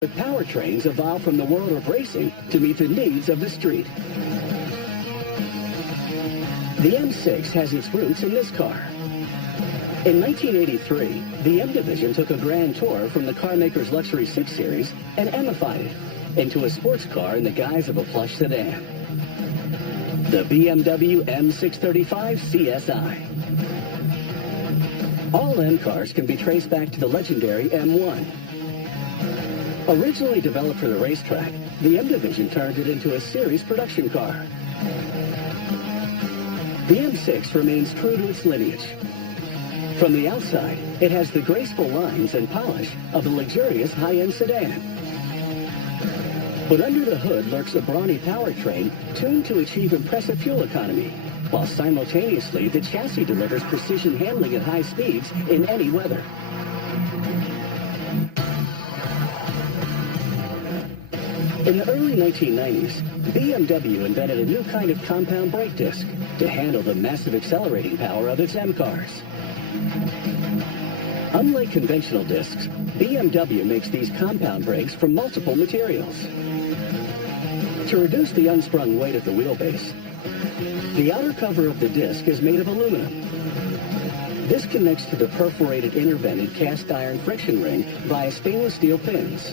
Powertrains evolved from the world of racing to meet the needs of the street. The M6 has its roots in this car. In 1983, the M division took a grand tour from the carmaker's luxury 6 Series and M-ified it into a sports car in the guise of a plush sedan. The BMW M635 CSI. All M cars can be traced back to the legendary M1. Originally developed for the racetrack, the M division turned it into a series production car. The M6 remains true to its lineage. From the outside, it has the graceful lines and polish of a luxurious high-end sedan. But under the hood lurks a brawny powertrain tuned to achieve impressive fuel economy, while simultaneously the chassis delivers precision handling at high speeds in any weather. In the early 1990s, BMW invented a new kind of compound brake disc to handle the massive accelerating power of its M cars. Unlike conventional discs, BMW makes these compound brakes from multiple materials. To reduce the unsprung weight of the wheelbase, the outer cover of the disc is made of aluminum. This connects to the perforated inner vented cast iron friction ring via stainless steel pins,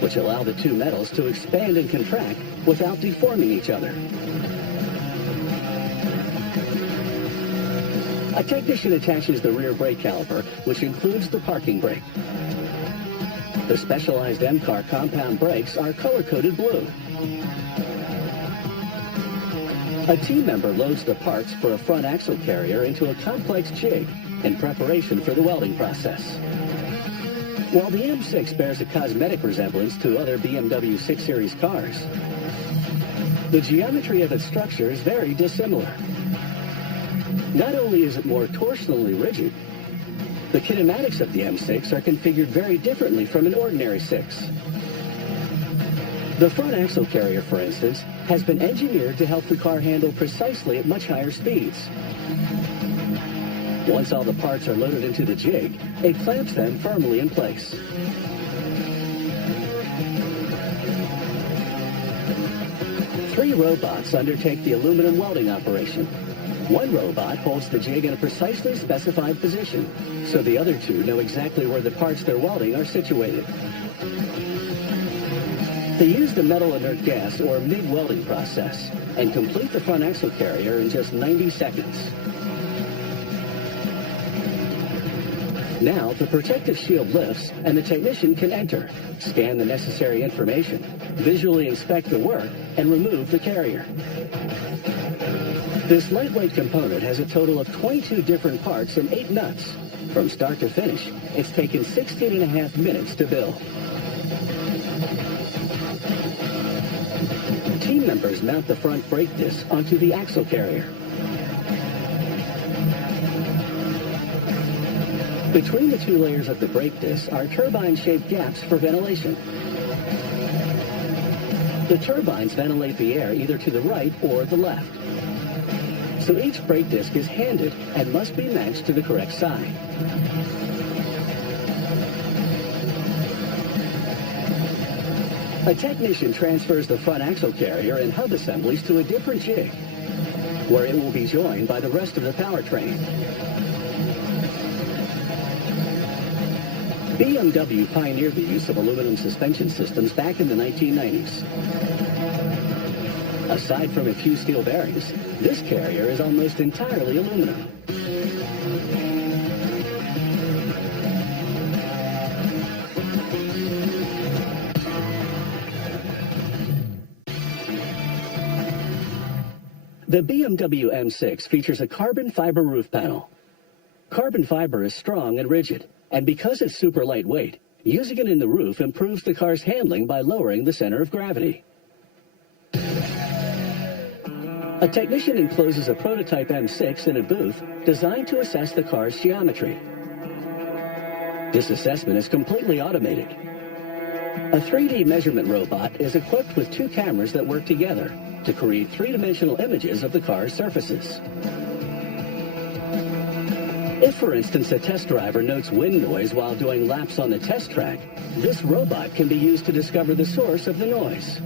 which allow the two metals to expand and contract without deforming each other. A technician attaches the rear brake caliper, which includes the parking brake. The specialized M-Car compound brakes are color-coded blue. A team member loads the parts for a front axle carrier into a complex jig in preparation for the welding process. While the M6 bears a cosmetic resemblance to other BMW 6 Series cars, the geometry of its structure is very dissimilar. Not only is it more torsionally rigid, the kinematics of the M6 are configured very differently from an ordinary 6. The front axle carrier, for instance, has been engineered to help the car handle precisely at much higher speeds. Once all the parts are loaded into the jig, it clamps them firmly in place. Three robots undertake the aluminum welding operation. One robot holds the jig in a precisely specified position, so the other two know exactly where the parts they're welding are situated. They use the metal inert gas or MIG welding process and complete the front axle carrier in just 90 seconds. Now, the protective shield lifts and the technician can enter, scan the necessary information, visually inspect the work, and remove the carrier. This lightweight component has a total of 22 different parts and 8 nuts. From start to finish, it's taken 16.5 minutes to build. Team members mount the front brake disc onto the axle carrier. Between the two layers of the brake disc are turbine-shaped gaps for ventilation. The turbines ventilate the air either to the right or the left. So each brake disc is handed and must be matched to the correct side. A technician transfers the front axle carrier and hub assemblies to a different jig, where it will be joined by the rest of the powertrain. BMW pioneered the use of aluminum suspension systems back in the 1990s. Aside from a few steel bearings, this carrier is almost entirely aluminum. The BMW M6 features a carbon fiber roof panel. Carbon fiber is strong and rigid, and because it's super lightweight, using it in the roof improves the car's handling by lowering the center of gravity. A technician encloses a prototype M6 in a booth designed to assess the car's geometry. This assessment is completely automated. A 3D measurement robot is equipped with 2 cameras that work together to create 3-dimensional images of the car's surfaces. If, for instance, a test driver notes wind noise while doing laps on the test track, This robot can be used to discover the source of the noise.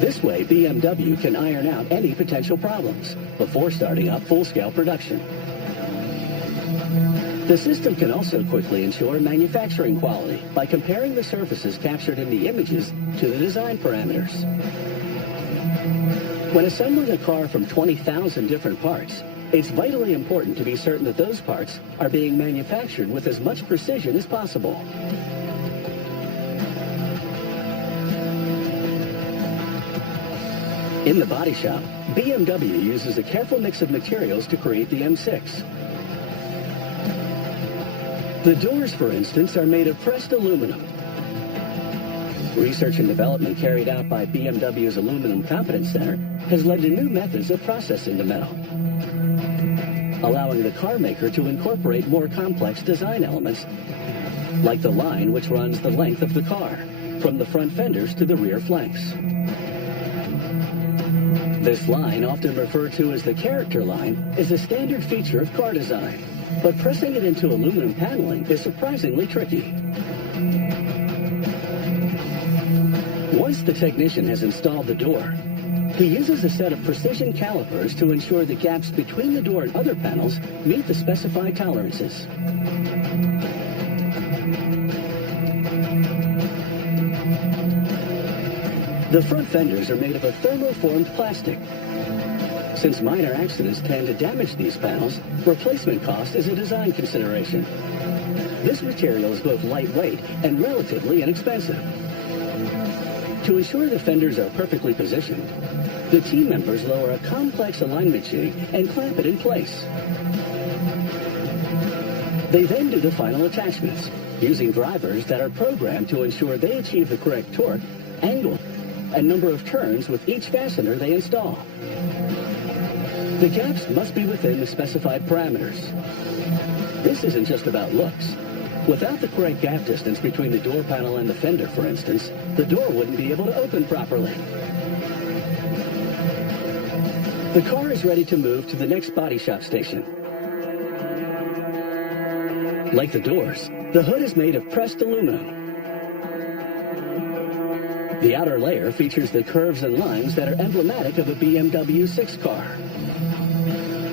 This way, BMW can iron out any potential problems before starting up full-scale production. The system can also quickly ensure manufacturing quality by comparing the surfaces captured in the images to the design parameters. When assembling a car from 20,000 different parts, it's vitally important to be certain that those parts are being manufactured with as much precision as possible. In the body shop, BMW uses a careful mix of materials to create the M6. The doors, for instance, are made of pressed aluminum. Research and development carried out by BMW's Aluminum Competence Center has led to new methods of processing the metal, allowing the car maker to incorporate more complex design elements, like the line which runs the length of the car, from the front fenders to the rear flanks. This line, often referred to as the character line, is a standard feature of car design, but pressing it into aluminum paneling is surprisingly tricky. Once the technician has installed the door, he uses a set of precision calipers to ensure the gaps between the door and other panels meet the specified tolerances. The front fenders are made of a thermoformed plastic. Since minor accidents tend to damage these panels, replacement cost is a design consideration. This material is both lightweight and relatively inexpensive. To ensure the fenders are perfectly positioned, the team members lower a complex alignment jig and clamp it in place. They then do the final attachments, using drivers that are programmed to ensure they achieve the correct torque, angle, and number of turns with each fastener they install. The gaps must be within the specified parameters. This isn't just about looks. Without the correct gap distance between the door panel and the fender, for instance, the door wouldn't be able to open properly. The car is ready to move to the next body shop station. Like the doors, the hood is made of pressed aluminum. The outer layer features the curves and lines that are emblematic of a BMW 6 car,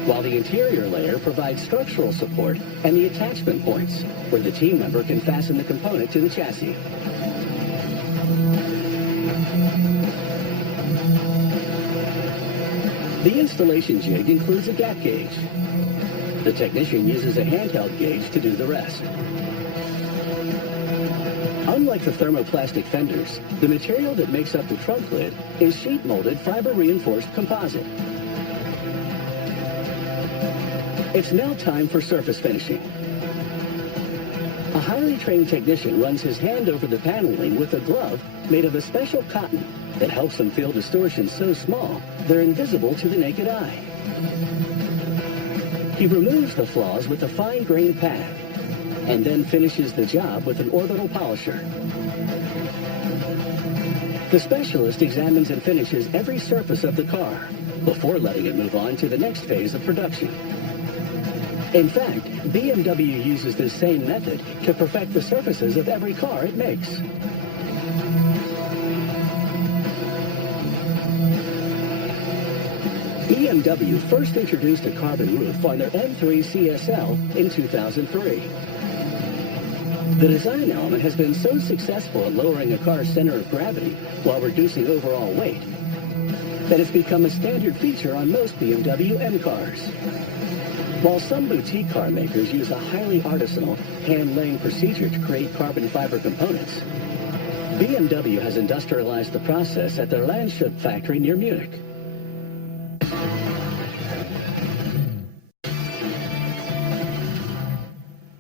while the interior layer provides structural support and the attachment points, where the team member can fasten the component to the chassis. The installation jig includes a gap gauge. The technician uses a handheld gauge to do the rest. Unlike the thermoplastic fenders, the material that makes up the trunk lid is sheet-molded fiber-reinforced composite. It's now time for surface finishing. A highly trained technician runs his hand over the paneling with a glove made of a special cotton that helps them feel distortions so small they're invisible to the naked eye. He removes the flaws with a fine-grained pad and then finishes the job with an orbital polisher. The specialist examines and finishes every surface of the car before letting it move on to the next phase of production. In fact, BMW uses this same method to perfect the surfaces of every car it makes. BMW first introduced a carbon roof on their S03E07 in 2003. The design element has been so successful at lowering a car's center of gravity while reducing overall weight that it's become a standard feature on most BMW M cars. While some boutique car makers use a highly artisanal, hand-laying procedure to create carbon fiber components, BMW has industrialized the process at their Landshut factory near Munich.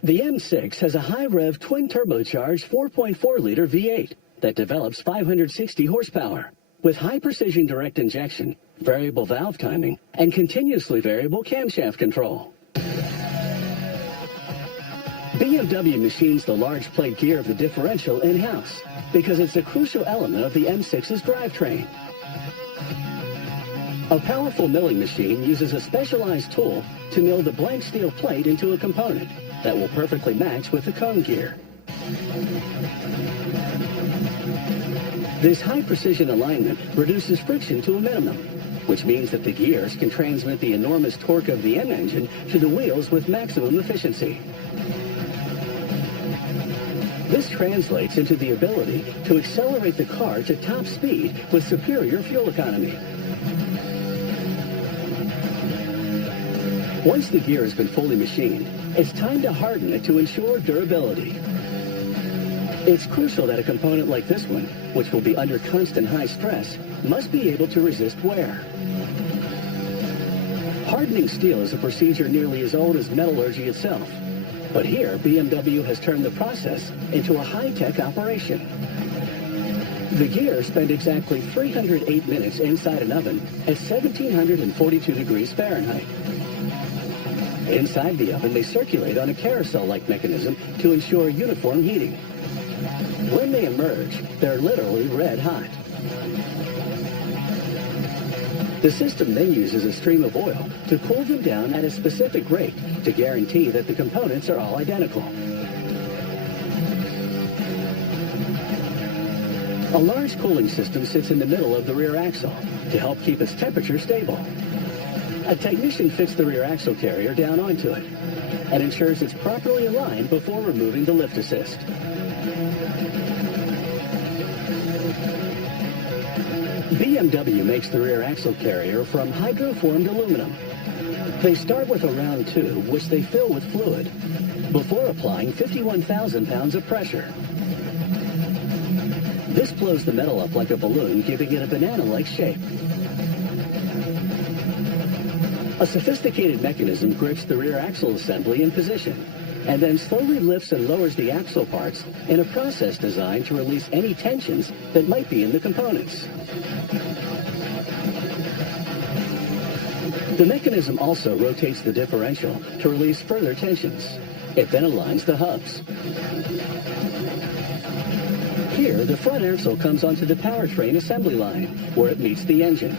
The M6 has a high-rev twin-turbocharged 4.4-liter V8 that develops 560 horsepower with high-precision direct injection, variable valve timing, and continuously variable camshaft control. BMW machines the large plate gear of the differential in-house because it's a crucial element of the M6's drivetrain. A powerful milling machine uses a specialized tool to mill the blank steel plate into a component that will perfectly match with the cone gear. This high-precision alignment reduces friction to a minimum, which means that the gears can transmit the enormous torque of the M engine to the wheels with maximum efficiency. This translates into the ability to accelerate the car to top speed with superior fuel economy. Once the gear has been fully machined, it's time to harden it to ensure durability. It's crucial that a component like this one, which will be under constant high stress, must be able to resist wear. Hardening steel is a procedure nearly as old as metallurgy itself. But here, BMW has turned the process into a high-tech operation. The gears spend exactly 308 minutes inside an oven at 1742 degrees Fahrenheit. Inside the oven, they circulate on a carousel-like mechanism to ensure uniform heating. When they emerge, they're literally red hot. The system then uses a stream of oil to cool them down at a specific rate to guarantee that the components are all identical. A large cooling system sits in the middle of the rear axle to help keep its temperature stable. A technician fits the rear axle carrier down onto it and ensures it's properly aligned before removing the lift assist. BMW makes the rear axle carrier from hydroformed aluminum. They start with a round tube, which they fill with fluid, before applying 51,000 pounds of pressure. This blows the metal up like a balloon, giving it a banana-like shape. A sophisticated mechanism grips the rear axle assembly in position, and then slowly lifts and lowers the axle parts in a process designed to release any tensions that might be in the components. The mechanism also rotates the differential to release further tensions. It then aligns the hubs. Here, the front axle comes onto the powertrain assembly line, where it meets the engine.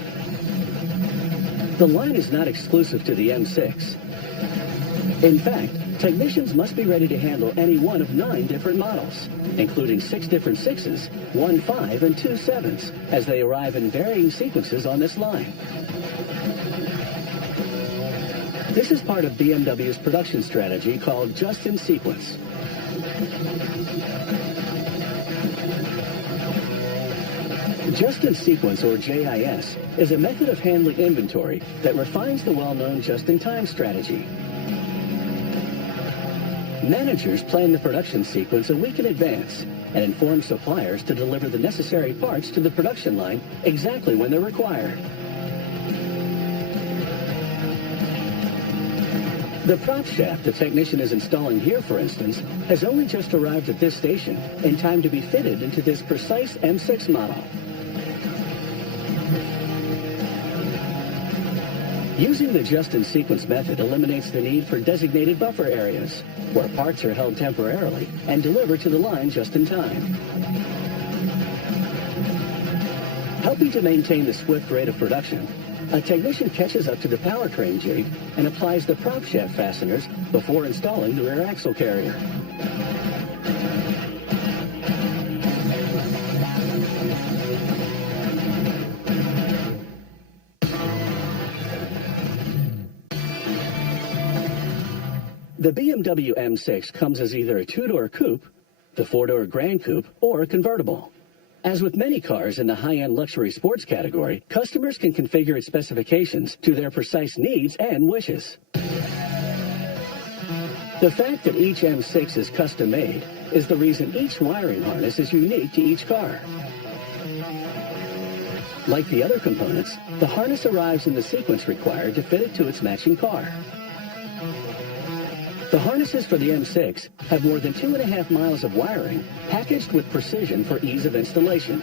The line is not exclusive to the M6. In fact, technicians must be ready to handle any one of 9 different models, including 6 different 6s, 1 5, and 2 7s, as they arrive in varying sequences on this line. This is part of BMW's production strategy called just-in-sequence. Just-in-sequence, or JIS, is a method of handling inventory that refines the well-known just-in-time strategy. Managers plan the production sequence a week in advance and inform suppliers to deliver the necessary parts to the production line exactly when they're required. The prop shaft the technician is installing here, for instance, has only just arrived at this station in time to be fitted into this precise M6 model. Using the just-in-sequence method eliminates the need for designated buffer areas, where parts are held temporarily and delivered to the line just in time. Helping to maintain the swift rate of production, a technician catches up to the powertrain jig and applies the prop shaft fasteners before installing the rear axle carrier. The BMW M6 comes as either a 2-door coupe, the 4-door Grand Coupe, or a convertible. As with many cars in the high-end luxury sports category, customers can configure its specifications to their precise needs and wishes. The fact that each M6 is custom-made is the reason each wiring harness is unique to each car. Like the other components, the harness arrives in the sequence required to fit it to its matching car. The harnesses for the M6 have more than 2.5 miles of wiring packaged with precision for ease of installation.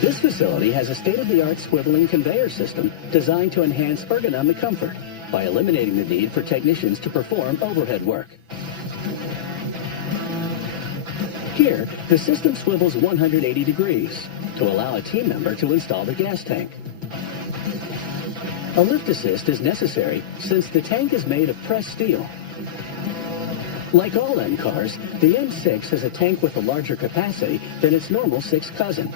This facility has a state-of-the-art swiveling conveyor system designed to enhance ergonomic comfort by eliminating the need for technicians to perform overhead work. Here, the system swivels 180 degrees to allow a team member to install the gas tank. A lift assist is necessary since the tank is made of pressed steel. Like all M cars, the M6 has a tank with a larger capacity than its normal 6 cousin.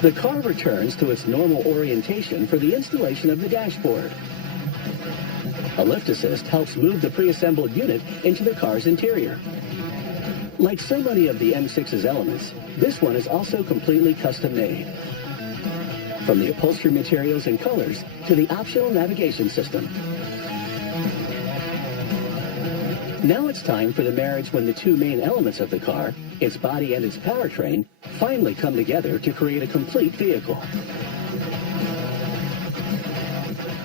The car returns to its normal orientation for the installation of the dashboard. A lift assist helps move the pre-assembled unit into the car's interior. Like so many of the M6's elements, this one is also completely custom-made. From the upholstery materials and colors to the optional navigation system. Now it's time for the marriage when the two main elements of the car, its body and its powertrain, finally come together to create a complete vehicle.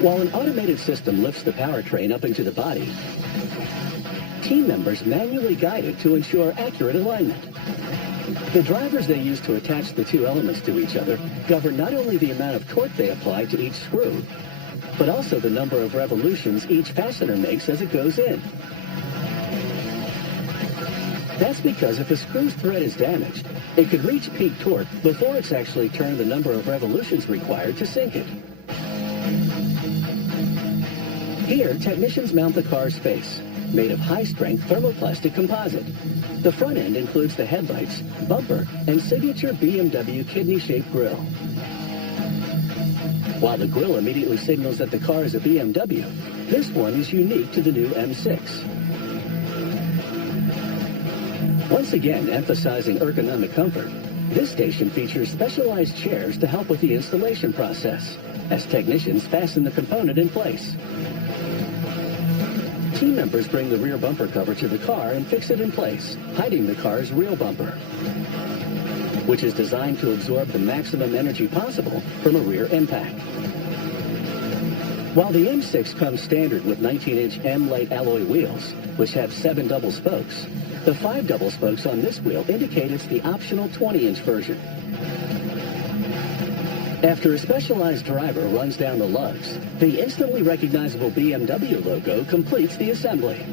While an automated system lifts the powertrain up into the body, team members manually guide it to ensure accurate alignment. The drivers they use to attach the two elements to each other govern not only the amount of torque they apply to each screw, but also the number of revolutions each fastener makes as it goes in. That's because if a screw's thread is damaged, it could reach peak torque before it's actually turned the number of revolutions required to sink it. Here, technicians mount the car's face, made of high-strength thermoplastic composite. The front end includes the headlights, bumper, and signature BMW kidney-shaped grille. While the grille immediately signals that the car is a BMW, this one is unique to the new M6. Once again, emphasizing ergonomic comfort, this station features specialized chairs to help with the installation process, as technicians fasten the component in place. Team members bring the rear bumper cover to the car and fix it in place, hiding the car's rear bumper, which is designed to absorb the maximum energy possible from a rear impact. While the M6 comes standard with 19-inch M-Lite alloy wheels, which have 7 double spokes, the 5 double spokes on this wheel indicate it's the optional 20-inch version. After a specialized driver runs down the lugs, the instantly recognizable BMW logo completes the assembly.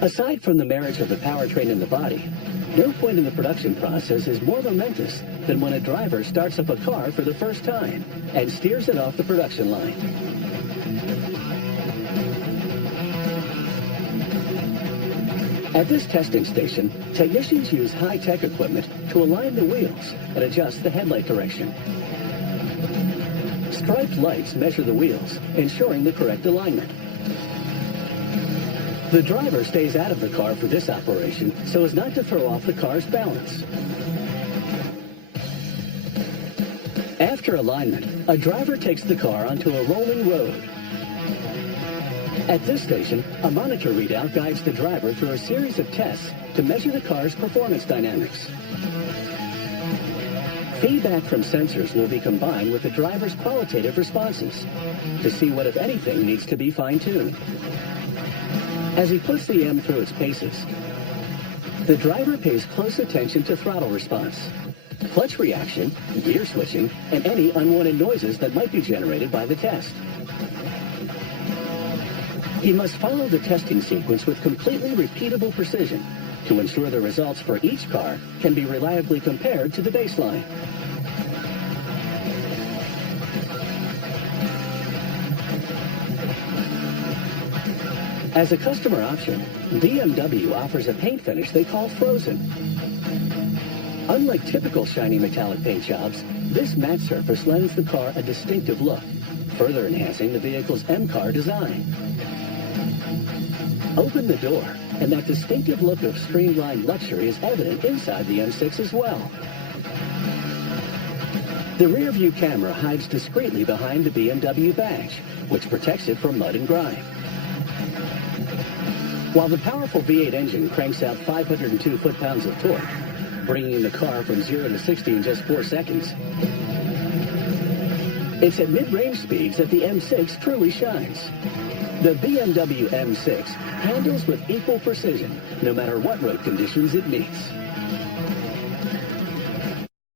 Aside from the marriage of the powertrain and the body, no point in the production process is more momentous than when a driver starts up a car for the first time and steers it off the production line. At this testing station, technicians use high-tech equipment to align the wheels and adjust the headlight direction. Striped lights measure the wheels, ensuring the correct alignment. The driver stays out of the car for this operation so as not to throw off the car's balance. After alignment, a driver takes the car onto a rolling road. At this station, a monitor readout guides the driver through a series of tests to measure the car's performance dynamics. Feedback from sensors will be combined with the driver's qualitative responses to see what, if anything, needs to be fine-tuned. As he puts the M through its paces, the driver pays close attention to throttle response, clutch reaction, gear switching, and any unwanted noises that might be generated by the test. He must follow the testing sequence with completely repeatable precision to ensure the results for each car can be reliably compared to the baseline. As a customer option, BMW offers a paint finish they call Frozen. Unlike typical shiny metallic paint jobs, this matte surface lends the car a distinctive look, further enhancing the vehicle's M-Car design. Open the door, and that distinctive look of streamlined luxury is evident inside the M6 as well. The rear-view camera hides discreetly behind the BMW badge, which protects it from mud and grime. While the powerful V8 engine cranks out 502 foot-pounds of torque, bringing the car from 0 to 60 in just 4 seconds, it's at mid-range speeds that the M6 truly shines. The BMW M6 handles with equal precision, no matter what road conditions it meets.